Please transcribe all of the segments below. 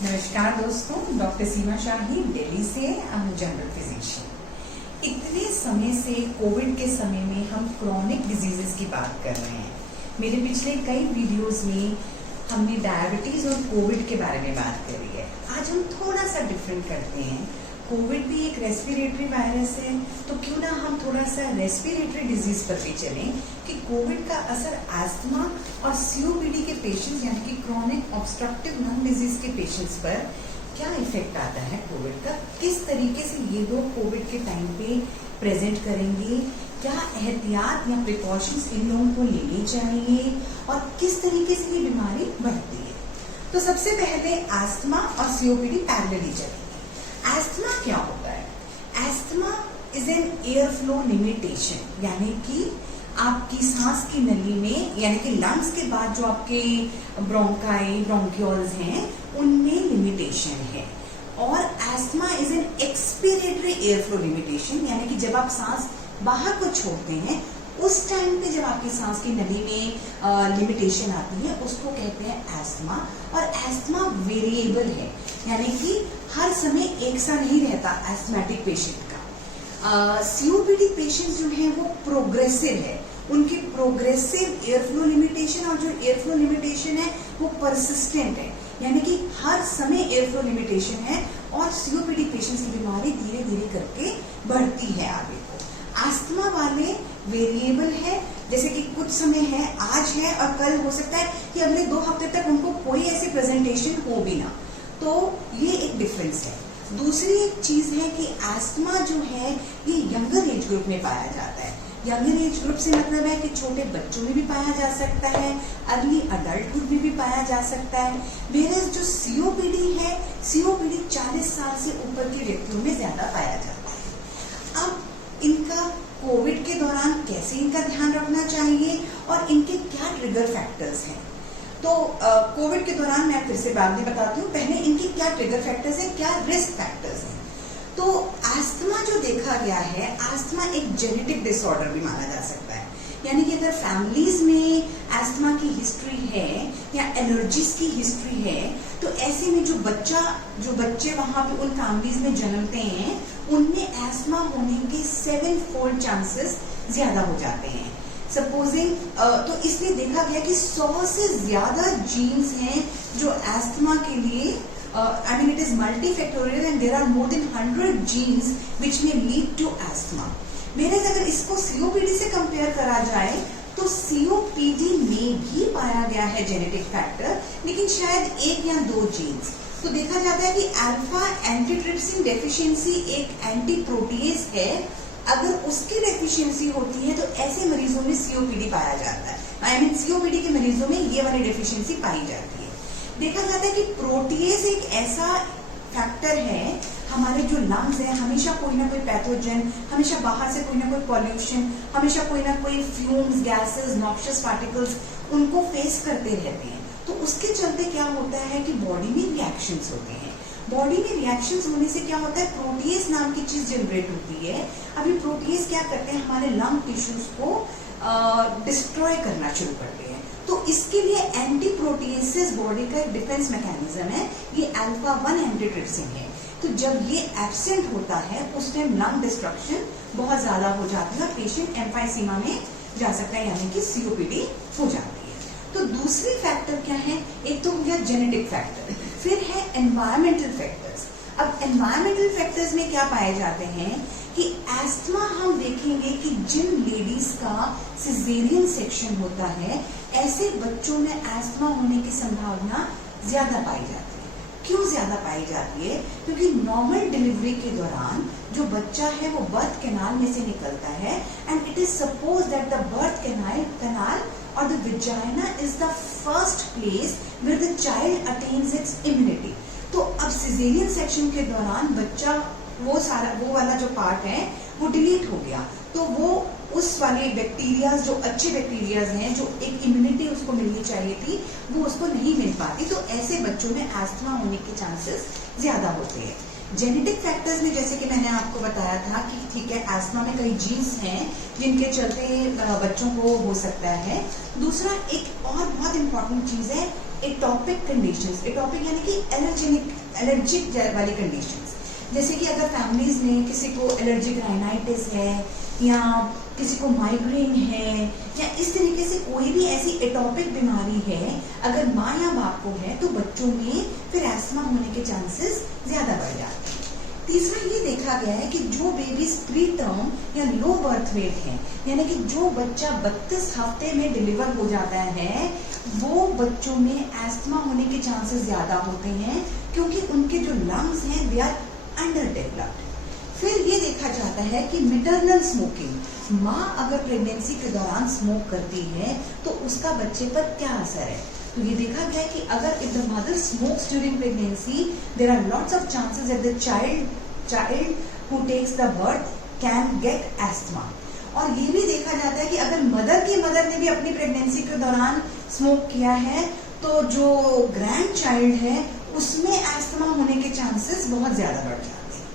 नमस्कार दोस्तों, डॉक्टर सीमा शाही दिल्ली से। हम जनरल फिजिशियन। इतने समय से कोविड के समय में हम क्रॉनिक डिजीजेस की बात कर रहे हैं। मेरे पिछले कई वीडियोस में हमने डायबिटीज और कोविड के बारे में बात करी है। आज हम थोड़ा सा डिफरेंट करते हैं। कोविड भी एक रेस्पिरेटरी वायरस है, तो क्यों ना हम थोड़ा सा रेस्पिरेटरी डिजीज पर भी चलें कि कोविड का असर अस्थमा और सीओपीडी के पेशेंट्स यानी कि क्रॉनिक ऑब्स्ट्रक्टिव लंग डिजीज के पेशेंट्स पर क्या इफेक्ट आता है कोविड का, किस तरीके से ये लोग कोविड के टाइम पे प्रेजेंट करेंगे, क्या एहतियात या प्रिकॉशंस इन लोगों को लेनी चाहिए और किस तरीके से ये बीमारी बढ़ती है। तो सबसे पहले अस्थमा और सीओपीडी पैरेलली चलेंगे। अस्थमा क्या होता है? Asthma is an air flow limitation, यानी कि आपकी सांस की नली में यानी कि लंग्स के बाद जो आपके ब्रोंकाई ब्रोंक्यूल्स हैं उनमें लिमिटेशन है। और asthma is an expiratory air flow limitation, यानी कि जब आप सांस बाहर को छोड़ते हैं उस टाइम पे जब आपकी सांस की नली में लिमिटेशन आती है उसको कहते हैं अस्थमा। और अस्थमा वेरिएबल है, यानी कि हर समय एक सा नहीं रहता एस्थमेटिक पेशेंट का। सीओपीडी पेशेंट जो है वो प्रोग्रेसिव है, उनकी प्रोग्रेसिव एयर फ्लो लिमिटेशन और जो एयर फ्लो लिमिटेशन है वो परसिस्टेंट है, यानी कि हर समय एयर फ्लो लिमिटेशन है और सीओपीडी पेशेंट्स की बीमारी धीरे धीरे करके बढ़ती है आगे को। अस्थमा वाले वेरिएबल है, जैसे कि कुछ समय है, आज है और कल हो सकता है कि अगले 2 हफ्ते तक उनको कोई ऐसी प्रेजेंटेशन हो भी ना, तो ये एक डिफरेंस है। दूसरी एक चीज है कि अस्थमा जो है ये यंगर एज ग्रुप में पाया जाता है। यंगर एज ग्रुप से मतलब है कि छोटे बच्चों में भी पाया जा सकता है, अर्ली अडल्टहुड में भी पाया जा सकता है। वेरएज जो सीओपीडी है, सीओपीडी 40 साल से ऊपर के व्यक्तियों में ज्यादा पाया जाता है। अब इनका कोविड के दौरान कैसे इनका ध्यान रखना चाहिए और इनके क्या ट्रिगर फैक्टर्स हैं, तो कोविड के दौरान मैं फिर से बाद में बताती हूँ। पहले इनके क्या ट्रिगर फैक्टर्स हैं, क्या रिस्क फैक्टर्स हैं। तो अस्थमा जो देखा गया है, अस्थमा एक जेनेटिक डिसऑर्डर भी माना जा सकता है, यानी कि अगर फैमिलीज में अस्थमा की हिस्ट्री है या एलर्जीज की हिस्ट्री है तो ऐसे में जो बच्चे वहां पे उन फैमिलीज में जन्मते हैं उनमें अस्थमा होने के 7-fold चांसेस ज्यादा हो जाते हैं। सपोजिंग तो इसलिए देखा गया कि 100 से ज्यादा जीन्स हैं जो अस्थमा के लिए I mean it is multifactorial and there are more than 100 genes which may lead to asthma. मेरे अगर इसको सीओपीडी से कंपेयर करा जाए तो सीओपीडी में भी पाया गया है जेनेटिक फैक्टर, लेकिन शायद 1 या 2 जीन्स। तो देखा जाता है कि अल्फा एंटीट्रिप्सिन डेफिशिएंसी एक एंटी प्रोटीएज है, अगर उसकी डेफिशिएंसी होती है तो ऐसे मरीजों में सीओपीडी पाया जाता है। आई मीन सीओपीडी के मरीजों में ये वाली डेफिशिएंसी पाई जाती है। देखा जाता है कि प्रोटीएज एक ऐसा फैक्टर है, हमारे जो लंग्स है हमेशा कोई ना कोई पैथोजन, हमेशा बाहर से कोई ना कोई पॉल्यूशन, हमेशा कोई ना कोई फ्यूम्स, गैसेस, नॉक्शियस पार्टिकल्स उनको फेस करते रहते हैं। तो उसके चलते क्या होता है कि बॉडी में रिएक्शंस होते हैं। बॉडी में रिएक्शंस होने से क्या होता है, प्रोटीएज नाम की चीज जनरेट होती है। अभी प्रोटीएज क्या करते हैं, हमारे लंग टिश्यूज को डिस्ट्रॉय करना शुरू करते हैं। तो इसके लिए एंटी प्रोटीएसिस बॉडी का एक डिफेंस मैकेनिज्म है, ये अल्फा 1 एंटीट्रिप्सिन है। तो जब ये एब्सेंट होता है उस टाइम लंग डिस्ट्रक्शन बहुत ज्यादा हो जाती है और पेशेंट एम्फाइसीमा में जा सकता है, यानी कि सीओपीडी हो जाती है। तो दूसरी फैक्टर क्या है, एक तो हो गया जेनेटिक फैक्टर, फिर है एनवायरमेंटल फैक्टर्स। अब एनवायरमेंटल फैक्टर्स में क्या पाए जाते हैं कि अस्थमा हम देखेंगे कि जिन लेडीज का सिजेरियन सेक्शन होता है ऐसे बच्चों में अस्थमा होने की संभावना ज्यादा पाई जाती है। क्यों ज्यादा पाई जाती है? क्योंकि नॉर्मल डिलीवरी के दौरान जो बच्चा है वो बर्थ कैनाल में से निकलता है and it is suppose that the birth canal और the vagina is the first place where the child attains its immunity. तो अब सिजेरियन सेक्शन के दौरान बच्चा वो वाला जो पार्ट है वो डिलीट हो गया, तो वो उस वाले बैक्टीरियाज जो अच्छे बैक्टीरियाज हैं जो एक इम्यूनिटी उसको मिलनी चाहिए थी वो उसको नहीं मिल पाती। तो ऐसे बच्चों में अस्थमा होने के चांसेस ज्यादा होते हैं। जेनेटिक फैक्टर्स में जैसे कि मैंने आपको बताया था कि ठीक है अस्थमा में कई जीन्स हैं जिनके चलते बच्चों को हो सकता है। दूसरा एक और बहुत इंपॉर्टेंट चीज है एटॉपिक कंडीशंस, एटॉपिक यानी कि एलर्जिक वाली कंडीशंस, जैसे कि अगर फैमिलीज में किसी को एलर्जिक राइनाइटिस है या किसी को माइग्रेन है या इस तरीके से कोई भी ऐसी एटॉपिक बीमारी है, अगर माँ या बाप को है तो बच्चों में फिर एस्थमा होने के चांसेस ज्यादा बढ़ जाते हैं। तीसरा ये देखा गया है कि जो बेबीज प्री टर्म या लो बर्थ वेट है, यानी कि जो बच्चा 32 हफ्ते में डिलीवर हो जाता है, वो बच्चों में एस्थमा होने के चांसेस ज्यादा होते हैं क्योंकि उनके जो लंग्स हैं दे आर अंडर डेवलप्ड। फिर ये देखा जाता है कि मैटरनल स्मोकिंग, माँ अगर प्रेगनेंसी के दौरान स्मोक करती है तो उसका बच्चे पर क्या असर है। तो ये देखा गया है कि अगर if the mother smokes during pregnancy there are lots of chances that the child who takes the birth can get asthma. और ये भी देखा जाता है कि अगर मदर ने भी अपनी प्रेगनेंसी के दौरान स्मोक किया है तो जो ग्रैंड चाइल्ड है उसमें एस्थमा होने के चांसेस बहुत ज्यादा बढ़ जाते हैं।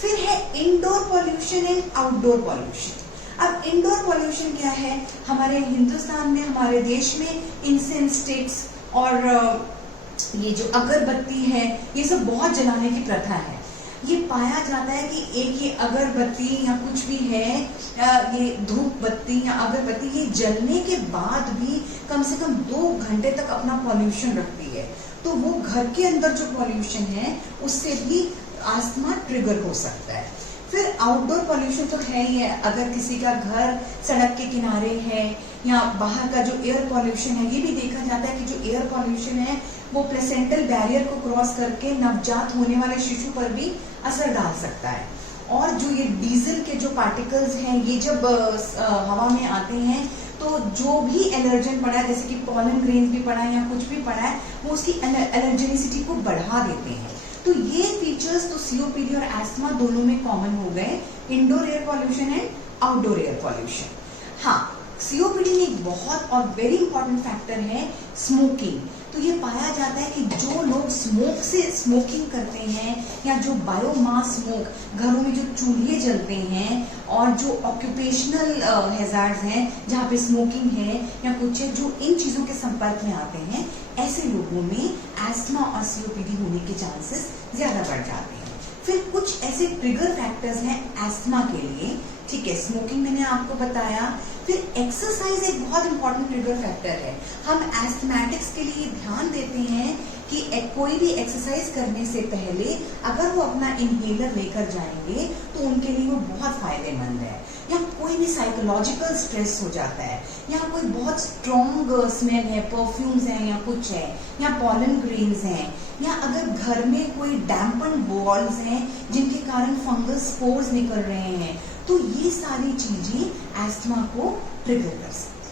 फिर है indoor pollution and outdoor pollution. अब इंडोर पॉल्यूशन क्या है, हमारे हिंदुस्तान में, हमारे देश में इंसेंस स्टिक्स और ये जो अगरबत्ती है ये सब बहुत जलाने की प्रथा है। ये पाया जाता है कि एक ये अगरबत्ती या कुछ भी है, ये धूप बत्ती या अगरबत्ती, ये जलने के बाद भी कम से कम 2 घंटे तक अपना पॉल्यूशन रखती है। तो वो घर के अंदर जो पॉल्यूशन है उससे भी अस्थमा ट्रिगर हो सकता है। फिर आउटडोर पॉल्यूशन तो है ही है, अगर किसी का घर सड़क के किनारे है या बाहर का जो एयर पॉल्यूशन है, ये भी देखा जाता है कि जो एयर पॉल्यूशन है वो प्लेसेंटल बैरियर को क्रॉस करके नवजात होने वाले शिशु पर भी असर डाल सकता है। और जो ये डीजल के जो पार्टिकल्स हैं ये जब हवा में आते हैं तो जो भी एलर्जन पड़ा है, जैसे कि पॉलन ग्रेन्स भी पड़ा है या कुछ भी पड़ा है, वो उसकी एलर्जेनिसिटी को बढ़ा देते हैं। तो ये फीचर्स तो सीओपीडी और एस्थमा दोनों में कॉमन हो गए, indoor air pollution and outdoor air pollution. हाँ, सीओपीडी में एक बहुत और वेरी इंपॉर्टेंट फैक्टर है स्मोकिंग। तो ये पाया जाता है कि जो लोग स्मोकिंग करते हैं या जो बायोमास स्मोक, घरों में जो चूल्हे जलते हैं और जो ऑक्यूपेशनल हैजार्ड्स हैं जहाँ पे स्मोकिंग है या कुछ है, जो इन चीजों के संपर्क में आते हैं, ऐसे लोगों में एस्थमा और सीओपीडी होने के चांसेस ज्यादा बढ़ जाते हैं। फिर कुछ ऐसे ट्रिगर फैक्टर्स हैं एस्थमा के लिए, ठीक है, स्मोकिंग मैंने आपको बताया। फिर एक्सरसाइज एक बहुत इंपॉर्टेंट ट्रिगर फैक्टर है। हम एस्थमेटिक्स के लिए ध्यान देते हैं कि कोई भी एक्सरसाइज करने से पहले अगर वो अपना इनहेलर लेकर जाएंगे तो उनके लिए वो बहुत फायदेमंद है। या कोई भी साइकोलॉजिकल स्ट्रेस हो जाता है, या कोई बहुत स्ट्रॉन्ग स्मेल है, परफ्यूम्स हैं या कुछ है, या पॉलन ग्रेन्स हैं, या अगर घर में कोई डैम्पन वॉल्स हैं जिनके कारण फंगल स्पोर्स निकल रहे हैं, तो ये सारी चीजें एस्थमा को ट्रिगर कर सकती हैं।